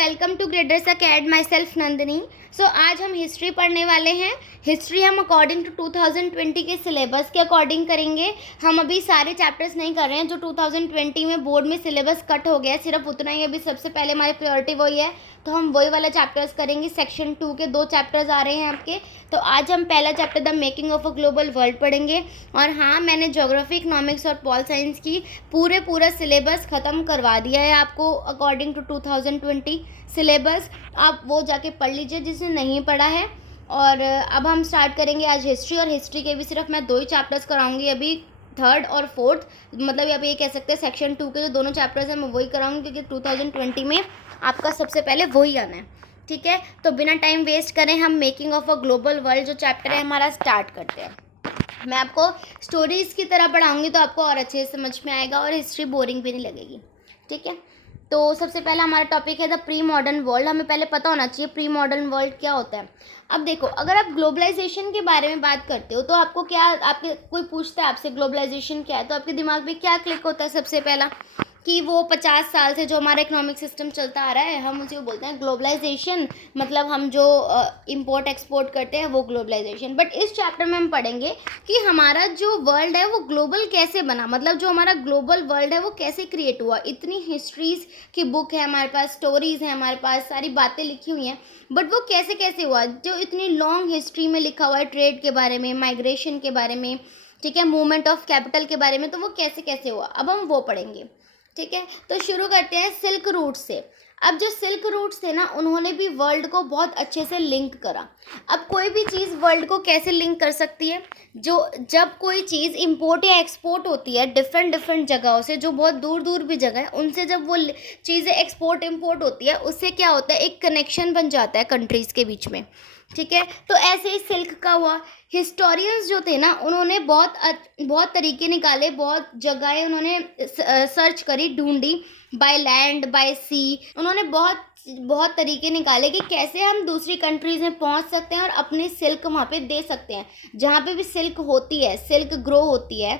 Welcome to graders Acad myself नंदिनी। So आज हम हिस्ट्री पढ़ने वाले हैं। हिस्ट्री हम अकॉर्डिंग टू 2020 के सिलेबस के अकॉर्डिंग करेंगे। हम अभी सारे चैप्टर्स नहीं कर रहे हैं जो 2020 में बोर्ड में सिलेबस कट हो गया है, सिर्फ उतना ही। अभी सबसे पहले हमारी प्रायोरिटी वही है, तो हम वही वाला चैप्टर्स करेंगे। सेक्शन 2 के 2 चैप्टर्स आ रहे हैं आपके। तो आज हम पहला chapter the making of a global world पढ़ेंगे। और हाँ, मैंने ज्योग्राफी, इकोनॉमिक्स और पॉल साइंस की पूरा सिलेबस ख़त्म करवा दिया है आपको अकॉर्डिंग टू 2020 सिलेबस। आप वो जाके पढ़ लीजिए जिसने नहीं पढ़ा है। और अब हम स्टार्ट करेंगे आज हिस्ट्री। और हिस्ट्री के भी सिर्फ मैं 2 ही चैप्टर्स कराऊंगी अभी, 3rd और 4th। मतलब अब ये कह सकते हैं सेक्शन 2 के जो दोनों चैप्टर्स हैं मैं वही कराऊंगी, क्योंकि 2020 में आपका सबसे पहले वही आना है। ठीक है, तो बिना टाइम वेस्ट करें हम making of a global world जो चैप्टर है हमारा स्टार्ट करते हैं। मैं आपको स्टोरीज़ की तरह पढ़ाऊंगी तो आपको और अच्छे से समझ में आएगा और हिस्ट्री बोरिंग भी नहीं लगेगी। ठीक है, तो सबसे पहला हमारा टॉपिक है द प्री मॉडर्न वर्ल्ड। हमें पहले पता होना चाहिए प्री मॉडर्न वर्ल्ड क्या होता है। अब देखो, अगर आप ग्लोबलाइजेशन के बारे में बात करते हो तो आपको क्या, आपके कोई पूछता है आपसे ग्लोबलाइजेशन क्या है, तो आपके दिमाग में क्या क्लिक होता है सबसे पहला, कि वो 50 साल से जो हमारा इकोनॉमिक सिस्टम चलता आ रहा है हम उसे बोलते हैं ग्लोबलाइजेशन। मतलब हम जो इंपोर्ट एक्सपोर्ट करते हैं वो ग्लोबलाइजेशन। बट इस चैप्टर में हम पढ़ेंगे कि हमारा जो वर्ल्ड है वो ग्लोबल कैसे बना, मतलब जो हमारा ग्लोबल वर्ल्ड है वो कैसे क्रिएट हुआ। इतनी हिस्ट्रीज़ की बुक है हमारे पास, स्टोरीज़ हैं हमारे पास, सारी बातें लिखी हुई हैं, बट वो कैसे कैसे हुआ। जो इतनी लॉन्ग हिस्ट्री में लिखा हुआ है ट्रेड के बारे में, माइग्रेशन के बारे में, ठीक है, मूवमेंट ऑफ कैपिटल के बारे में, तो वो कैसे कैसे हुआ अब हम वो पढ़ेंगे। ठीक है, तो शुरू करते हैं सिल्क रूट से। अब जो सिल्क रूट्स थे ना, उन्होंने भी वर्ल्ड को बहुत अच्छे से लिंक करा। अब कोई भी चीज़ वर्ल्ड को कैसे लिंक कर सकती है, जो जब कोई चीज़ इंपोर्ट या एक्सपोर्ट होती है डिफरेंट जगहों से, जो बहुत दूर दूर भी जगह है उनसे, जब वो चीज़ें एक्सपोर्ट इम्पोर्ट होती है उससे क्या होता है, एक कनेक्शन बन जाता है कंट्रीज़ के बीच में। ठीक है, तो ऐसे ही सिल्क का हुआ। हिस्टोरियंस जो थे ना, उन्होंने बहुत तरीके निकाले, बहुत जगहें उन्होंने सर्च करी, ढूंढी, बाय लैंड बाय सी। उन्होंने बहुत तरीके निकाले कि कैसे हम दूसरी कंट्रीज़ में पहुंच सकते हैं और अपनी सिल्क वहाँ पे दे सकते हैं। जहाँ पे भी सिल्क होती है, सिल्क ग्रो होती है,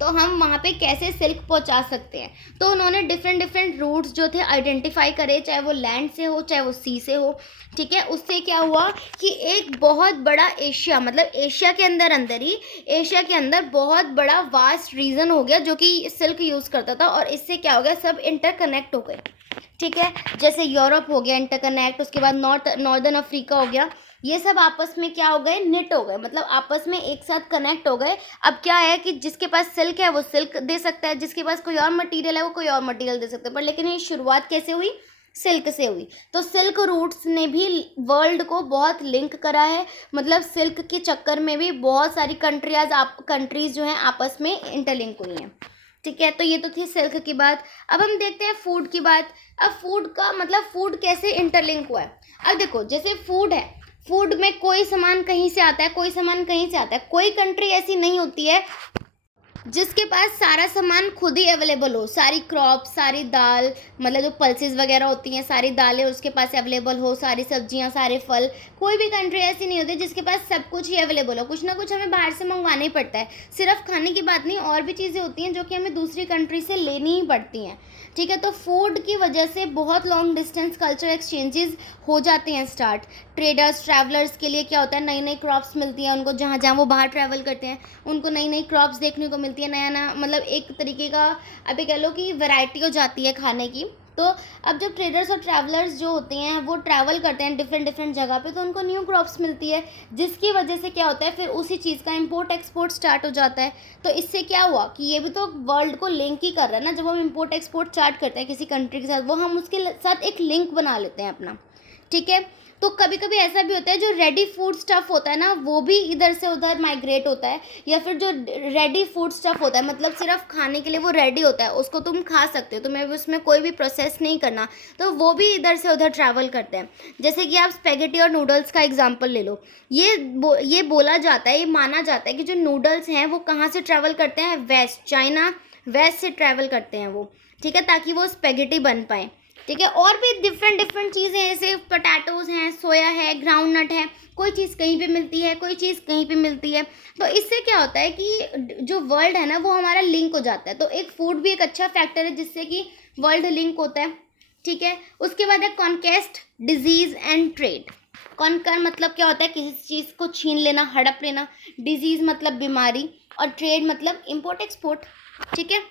तो हम वहाँ पे कैसे सिल्क पहुँचा सकते हैं। तो उन्होंने डिफरेंट रूट्स जो थे आइडेंटिफाई करे, चाहे वो लैंड से हो चाहे वो सी से हो। ठीक है, उससे क्या हुआ कि एक बहुत बड़ा एशिया, मतलब एशिया के अंदर बहुत बड़ा वास्ट रीजन हो गया जो कि सिल्क यूज़ करता था। और इससे क्या हो गया, सब इंटरकनेक्ट हो गए। ठीक है, जैसे यूरोप हो गया इंटरकनेक्ट, उसके बाद नॉर्दर्न अफ्रीका हो गया, ये सब आपस में क्या हो गए, निट हो गए, मतलब आपस में एक साथ कनेक्ट हो गए। अब क्या है कि जिसके पास सिल्क है वो सिल्क दे सकता है, जिसके पास कोई और मटेरियल है वो कोई और मटेरियल दे सकता है। पर लेकिन ये शुरुआत कैसे हुई, सिल्क से हुई। तो सिल्क रूट्स ने भी वर्ल्ड को बहुत लिंक करा है। मतलब सिल्क के चक्कर में भी बहुत सारी कंट्रीज जो हैं आपस में इंटरलिंक हुई हैं। ठीक है, तो ये तो थी सिल्क की बात। अब हम देखते हैं फूड की बात। अब फूड का मतलब फूड कैसे इंटरलिंक हुआ है। अब देखो, जैसे फूड है, फूड में कोई सामान कहीं से आता है, कोई सामान कहीं से आता है। कोई कंट्री ऐसी नहीं होती है जिसके पास सारा सामान खुद ही अवेलेबल हो, सारी क्रॉप, सारी दाल, मतलब जो पल्सेस वगैरह होती हैं, सारी दालें उसके पास अवेलेबल हो, सारी सब्जियां, सारे फल। कोई भी कंट्री ऐसी नहीं होती जिसके पास सब कुछ ही अवेलेबल हो। कुछ ना कुछ हमें बाहर से मंगवाना ही पड़ता है। सिर्फ खाने की बात नहीं, और भी चीज़ें होती हैं जो कि हमें दूसरी कंट्री से लेनी ही पड़ती हैं। ठीक है, तो फूड की वजह से बहुत लॉन्ग डिस्टेंस कल्चर एक्सचेंजेस हो जाते हैं स्टार्ट। ट्रेडर्स, ट्रैवलर्स के लिए क्या होता है, नई नई क्रॉप्स मिलती हैं उनको, जहाँ जहाँ वो बाहर ट्रैवल करते हैं उनको नई नई क्रॉप्स देखने को मिलती है, नया मतलब एक तरीके का अभी कह लो कि वैरायटी हो जाती है खाने की। तो अब जब ट्रेडर्स और ट्रैवलर्स जो होते हैं वो ट्रैवल करते हैं डिफरेंट जगह पे, तो उनको न्यू क्रॉप्स मिलती है, जिसकी वजह से क्या होता है, फिर उसी चीज़ का इंपोर्ट एक्सपोर्ट स्टार्ट हो जाता है। तो इससे क्या हुआ कि ये भी तो वर्ल्ड को लिंक ही कर रहा है ना। जब हम इंपोर्ट एक्सपोर्ट स्टार्ट करते हैं किसी कंट्री के साथ, वो हम उसके साथ एक लिंक बना लेते हैं अपना। ठीक है, तो कभी कभी ऐसा भी होता है जो रेडी फूड स्टफ़ होता है ना, वो भी इधर से उधर माइग्रेट होता है। या फिर जो रेडी फूड स्टफ़ होता है, मतलब सिर्फ खाने के लिए वो रेडी होता है, उसको तुम खा सकते हो, तुम्हें उसमें कोई भी प्रोसेस नहीं करना, तो वो भी इधर से उधर ट्रैवल करते हैं। जैसे कि आप स्पेगेटी और नूडल्स का एग्जांपल ले लो। ये बोला जाता है, ये माना जाता है कि जो नूडल्स हैं वो कहाँ से ट्रैवल करते हैं, वेस्ट, चाइना वेस्ट से ट्रैवल करते हैं वो। ठीक है, ताकि वो स्पेगेटी बन पाए। ठीक है, और भी डिफरेंट चीज़ें हैं, जैसे पोटैटोज़ हैं, सोया है, ग्राउंड नट है, कोई चीज़ कहीं पे मिलती है, कोई चीज़ कहीं पे मिलती है। तो इससे क्या होता है कि जो वर्ल्ड है ना वो हमारा लिंक हो जाता है। तो एक फूड भी एक अच्छा फैक्टर है जिससे कि वर्ल्ड लिंक होता है। ठीक है। उसके बाद है conquest, disease and trade. Conquer मतलब क्या होता है, किसी चीज़ को छीन लेना, हड़प लेना। डिजीज मतलब बीमारी, और ट्रेड मतलब इम्पोर्ट एक्सपोर्ट, ठीक है।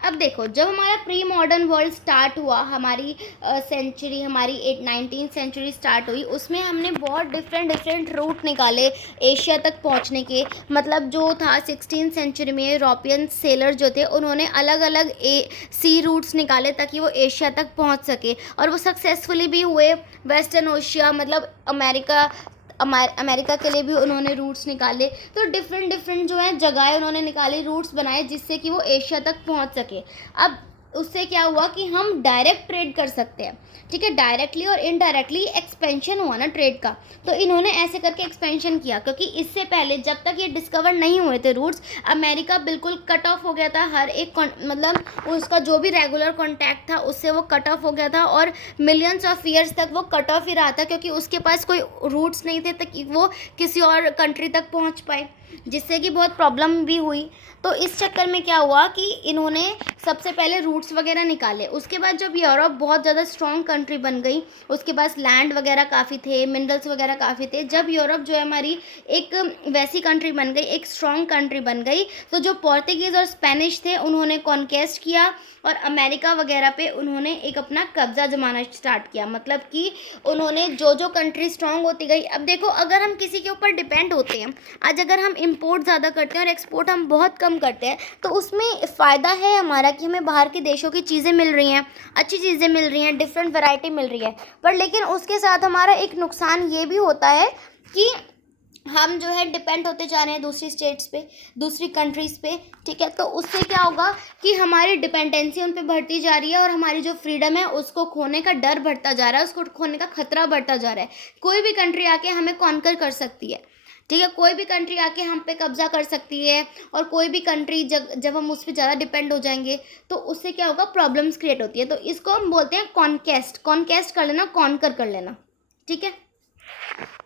अब देखो, जब हमारा प्री मॉडर्न वर्ल्ड स्टार्ट हुआ, हमारी सेंचुरी, हमारी 19th सेंचुरी स्टार्ट हुई, उसमें हमने बहुत डिफरेंट रूट निकाले एशिया तक पहुंचने के। मतलब जो था 16th सेंचुरी में यूरोपियन सेलर जो थे, उन्होंने अलग अलग सी रूट्स निकाले ताकि वो एशिया तक पहुंच सके, और वो सक्सेसफुली भी हुए। वेस्टर्न एशिया मतलब अमेरिका के लिए भी उन्होंने रूट्स निकाले। तो डिफरेंट जो है जगह उन्होंने निकाली, रूट्स बनाए, जिससे कि वो एशिया तक पहुंच सके। अब उससे क्या हुआ कि हम डायरेक्ट ट्रेड कर सकते हैं, ठीक है। डायरेक्टली और इनडायरेक्टली एक्सपेंशन हुआ ना ट्रेड का, तो इन्होंने ऐसे करके एक्सपेंशन किया। क्योंकि इससे पहले जब तक ये डिस्कवर नहीं हुए थे रूट्स, अमेरिका बिल्कुल कट ऑफ हो गया था। हर एक मतलब उसका जो भी रेगुलर कॉन्टैक्ट था उससे वो कट ऑफ हो गया था, और मिलियंस ऑफ ईयर्स तक वो कट ऑफ ही रहा था, क्योंकि उसके पास कोई रूट्स नहीं थे ताकि वो किसी और कंट्री तक पहुँच पाए, जिससे कि बहुत प्रॉब्लम भी हुई। तो इस चक्कर में क्या हुआ कि इन्होंने सबसे पहले रूट्स वगैरह निकाले। उसके बाद जब यूरोप बहुत ज़्यादा स्ट्रॉन्ग कंट्री बन गई, उसके पास लैंड वगैरह काफ़ी थे, मिनरल्स वगैरह काफ़ी थे, जब यूरोप जो है हमारी एक वैसी कंट्री बन गई, एक स्ट्रॉन्ग कंट्री बन गई, तो जो पोर्तुगीज़ और स्पेनिश थे उन्होंने कॉन्केस्ट किया, और अमेरिका वगैरह पे उन्होंने एक अपना कब्जा जमाना स्टार्ट किया। मतलब कि उन्होंने जो कंट्री स्ट्रॉन्ग होती गई। अब देखो, अगर हम किसी के ऊपर डिपेंड होते हैं, आज अगर हम इम्पोर्ट ज़्यादा करते हैं और एक्सपोर्ट हम बहुत कम करते हैं, तो उसमें फ़ायदा है हमारा कि हमें बाहर के देशों की चीज़ें मिल रही हैं, अच्छी चीज़ें मिल रही हैं, डिफरेंट वैरायटी मिल रही है। पर लेकिन उसके साथ हमारा एक नुकसान ये भी होता है कि हम जो है डिपेंड होते जा रहे हैं दूसरी स्टेट्स पे, दूसरी कंट्रीज़ पे, ठीक है। तो उससे क्या होगा कि हमारी डिपेंडेंसी उन पे बढ़ती जा रही है, और हमारी जो फ्रीडम है उसको खोने का डर बढ़ता जा रहा है, उसको खोने का खतरा बढ़ता जा रहा है। कोई भी कंट्री आके हमें कॉन्कर कर सकती है, ठीक है। कोई भी कंट्री आके हम पे कब्जा कर सकती है, और कोई भी कंट्री जब हम उस पर ज़्यादा डिपेंड हो जाएंगे, तो उससे क्या होगा, प्रॉब्लम्स क्रिएट होती है। तो इसको हम बोलते हैं कॉन्केस्ट कर लेना, कॉन्कर कर लेना, ठीक है।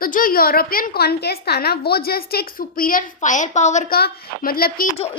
तो जो यूरोपियन कॉन्केस्ट था ना, वो जस्ट एक सुपीरियर फायर पावर का, मतलब कि जो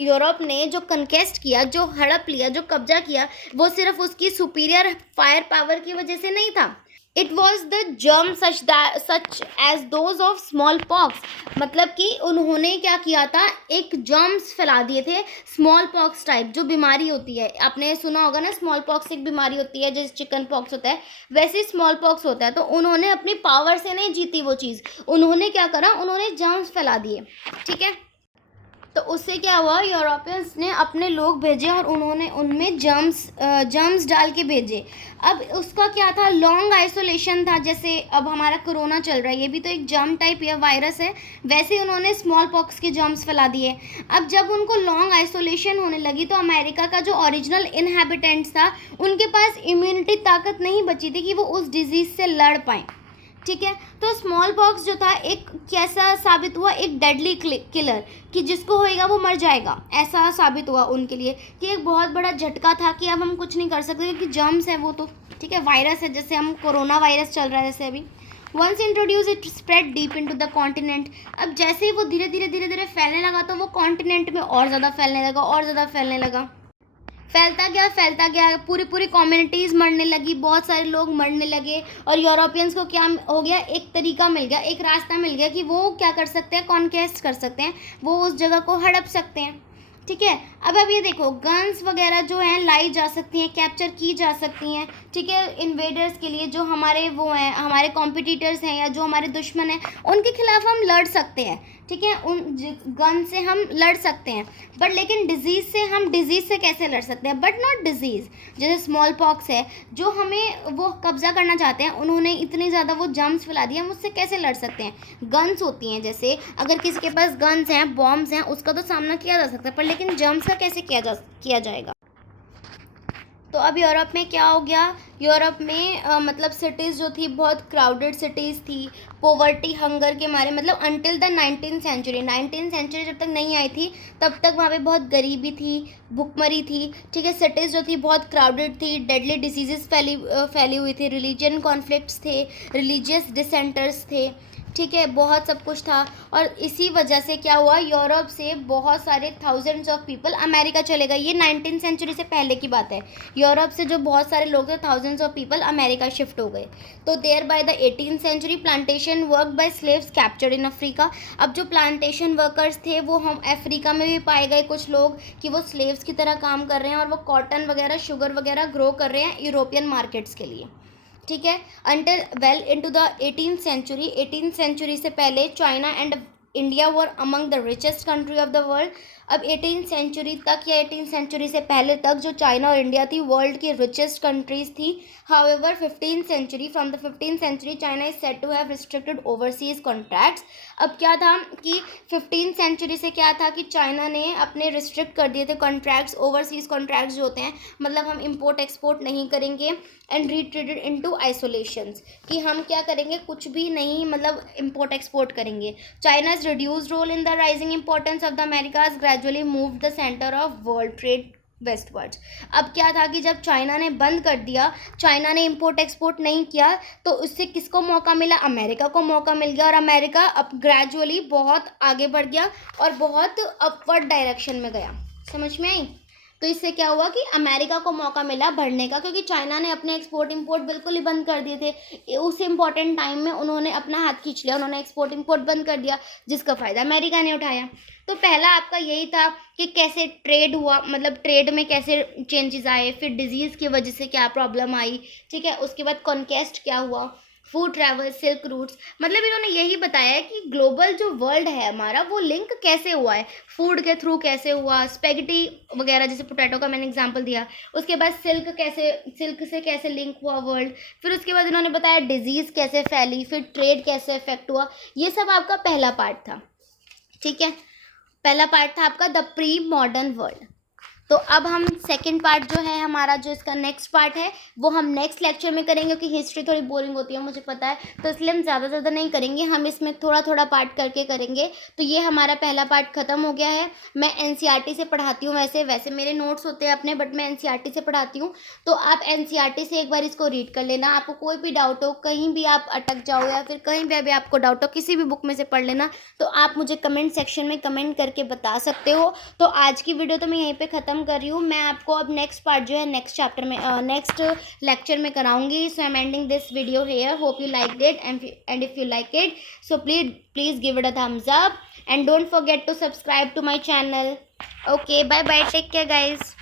यूरोप ने जो कॉन्केस्ट किया, जो हड़प लिया, जो कब्जा किया, वो सिर्फ उसकी सुपीरियर फायर पावर की वजह से नहीं था। It was the germ such as those of smallpox. मतलब कि उन्होंने क्या किया था, एक जर्म्स फैला दिए थे, स्मॉल पॉक्स टाइप जो बीमारी होती है। आपने सुना होगा ना, स्मॉल पॉक्स एक बीमारी होती है, जैसे चिकन पॉक्स होता है, वैसे स्मॉल पॉक्स होता है। तो उन्होंने अपनी पावर से नहीं जीती वो चीज़, उन्होंने क्या करा, उन्होंने जर्म्स फैला दिए, ठीक है। तो उससे क्या हुआ, यूरोपियंस ने अपने लोग भेजे, और उन्होंने उनमें जर्म्स डाल के भेजे। अब उसका क्या था, लॉन्ग आइसोलेशन था। जैसे अब हमारा कोरोना चल रहा है, ये भी तो एक जर्म टाइप या वायरस है, वैसे उन्होंने स्मॉल पॉक्स के जर्म्स फैला दिए। अब जब उनको लॉन्ग आइसोलेशन होने लगी, तो अमेरिका का जो ओरिजिनल इनहैबिटेंट्स था, उनके पास इम्यूनिटी ताकत नहीं बची थी कि वो उस डिजीज़ से लड़ पाएँ, ठीक है। तो स्मॉल पॉक्स जो था एक कैसा साबित हुआ, एक डेडली किलर, कि जिसको होएगा वो मर जाएगा, ऐसा साबित हुआ उनके लिए, कि एक बहुत बड़ा झटका था कि अब हम कुछ नहीं कर सकते, क्योंकि जर्म्स है वो तो, ठीक है, वायरस है। जैसे हम कोरोना वायरस चल रहा है, जैसे अभी once introduce it spread deep into the continent. अब जैसे ही वो धीरे धीरे फैलने लगा, तो वो कॉन्टिनेंट में और ज़्यादा फैलने लगा, और ज़्यादा फैलने लगा, फैलता गया, पूरी कम्युनिटीज़ मरने लगी, बहुत सारे लोग मरने लगे। और यूरोपियंस को क्या हो गया, एक तरीका मिल गया, एक रास्ता मिल गया कि वो क्या कर सकते हैं, कॉन्केस्ट कर सकते हैं, वो उस जगह को हड़प सकते हैं, ठीक है। अब ये देखो, गन्स वगैरह जो हैं लाई जा सकती हैं, कैप्चर की जा सकती हैं, ठीक है। इन्वेडर्स के लिए, जो हमारे वो हैं, हमारे कॉम्पिटिटर्स हैं, या जो हमारे दुश्मन हैं, उनके खिलाफ हम लड़ सकते हैं, ठीक है। उन गन से हम लड़ सकते हैं। बट लेकिन डिजीज़ से कैसे लड़ सकते हैं, बट नॉट डिजीज़। जैसे स्मॉल पॉक्स है, जो हमें वो कब्जा करना चाहते हैं, उन्होंने इतनी ज़्यादा वो जर्म्स फैला दिए, हम उससे कैसे लड़ सकते हैं। गन्स होती हैं, जैसे अगर किसी के पास गन्स हैं, बॉम्ब्स हैं, उसका तो सामना किया जा सकता है, पर लेकिन जर्म्स का कैसे किया जाएगा। तो अब यूरोप में क्या हो गया, यूरोप में मतलब सिटीज़ जो थी बहुत क्राउडेड सिटीज़ थी, पोवर्टी, हंगर के मारे, मतलब अनटिल द 19th सेंचुरी जब तक नहीं आई थी, तब तक वहाँ पे बहुत गरीबी थी, भुखमरी थी, ठीक है। सिटीज़ जो थी बहुत क्राउडेड थी, डेडली डिसीजेस फैली हुई थी, रिलीजन कॉन्फ्लिक्ट्स थे, रिलीजियस डिसेंटर्स थे, ठीक है, बहुत सब कुछ था। और इसी वजह से क्या हुआ, यूरोप से बहुत सारे थाउजेंड्स ऑफ पीपल अमेरिका चले गए। ये 19th सेंचुरी से पहले की बात है। यूरोप से जो बहुत सारे लोग थे, thousands of people America shift हो गए। तो thereby the 18th century plantation work by slaves captured in Africa. अब जो प्लांटेशन वर्कर्स थे वो हम अफ्रीका में भी पाए गए कुछ लोग, कि वो स्लेव्स की तरह काम कर रहे हैं और वो कॉटन वगैरह, शुगर वगैरह ग्रो कर रहे हैं यूरोपियन मार्केट्स के लिए। ठीक है, until well into the 18th century से पहले China and India were among the richest country of the world. अब 18th सेंचुरी तक या 18th सेंचुरी से पहले तक जो चाइना और इंडिया थी वर्ल्ड की रिचेस्ट कंट्रीज थी। However 15th century, from the 15th century China is said to have restricted overseas contracts. अब क्या था कि 15th सेंचुरी से क्या था कि चाइना ने अपने रिस्ट्रिक्ट कर दिए थे कॉन्ट्रैक्ट्स, ओवरसीज कॉन्ट्रैक्ट्स जो होते हैं, मतलब हम इंपोर्ट एक्सपोर्ट नहीं करेंगे। एंड रिट्रीटेड इनटू आइसोलेशंस, कि हम क्या करेंगे, कुछ भी नहीं, मतलब इंपोर्ट एक्सपोर्ट करेंगे। चाइना's reduced role in the rising importance of the Americas gradually moved the center of world trade westwards। अब क्या था कि जब चाइना ने बंद कर दिया, चाइना ने इंपोर्ट एक्सपोर्ट नहीं किया, तो उससे किसको मौका मिला, अमेरिका को मौका मिल गया। और अमेरिका अब ग्रेजुअली बहुत आगे बढ़ गया और बहुत अपवर्ड डायरेक्शन में गया। समझ में आई? तो इससे क्या हुआ कि अमेरिका को मौका मिला बढ़ने का, क्योंकि चाइना ने अपने एक्सपोर्ट इंपोर्ट बिल्कुल ही बंद कर दिए थे। उस इम्पोर्टेंट टाइम में उन्होंने अपना हाथ खींच लिया, उन्होंने एक्सपोर्ट इंपोर्ट बंद कर दिया, जिसका फ़ायदा अमेरिका ने उठाया। तो पहला आपका यही था कि कैसे ट्रेड हुआ, मतलब ट्रेड में कैसे चेंजेस आए, फिर डिजीज़ की वजह से क्या प्रॉब्लम आई, ठीक है। उसके बाद कॉन्क्वेस्ट क्या हुआ, फूड ट्रैवल, सिल्क रूट्स, मतलब इन्होंने यही बताया कि ग्लोबल जो वर्ल्ड है हमारा वो लिंक कैसे हुआ है, फूड के थ्रू कैसे हुआ, स्पेगेटी वगैरह जैसे पोटैटो का मैंने एग्जांपल दिया। उसके बाद सिल्क से कैसे लिंक हुआ वर्ल्ड। फिर उसके बाद इन्होंने बताया डिजीज़ कैसे फैली, फिर ट्रेड कैसे इफेक्ट हुआ। ये सब आपका पहला पार्ट था, ठीक है। पहला पार्ट था आपका द प्री मॉडर्न वर्ल्ड। तो अब हम सेकंड पार्ट जो है हमारा, जो इसका नेक्स्ट पार्ट है, वो हम नेक्स्ट लेक्चर में करेंगे, क्योंकि हिस्ट्री थोड़ी बोरिंग होती है मुझे पता है, तो इसलिए हम ज़्यादा नहीं करेंगे, हम इसमें थोड़ा थोड़ा पार्ट करके करेंगे। तो ये हमारा पहला पार्ट ख़त्म हो गया है। मैं एनसीईआरटी से पढ़ाती हूँ, वैसे मेरे नोट्स होते हैं अपने, बट मैं एनसीईआरटी से पढ़ाती हूँ। तो आप एनसीईआरटी से एक बार इसको रीड कर लेना। आपको कोई भी डाउट हो, कहीं भी आप अटक जाओ या फिर कहीं भी अभी आपको डाउट हो, किसी भी बुक में से पढ़ लेना। तो आप मुझे कमेंट सेक्शन में कमेंट करके बता सकते हो। तो आज की वीडियो तो मैं यहीं पर ख़त्म कर रही हूँ। मैं आपको अब नेक्स्ट पार्ट जो है नेक्स्ट चैप्टर में, नेक्स्ट लेक्चर में कराऊंगी। So I am ending this video here. Hope you like it, and if you like it, so please give it a thumbs up and don't forget to subscribe to my channel. Okay, bye bye, take care guys.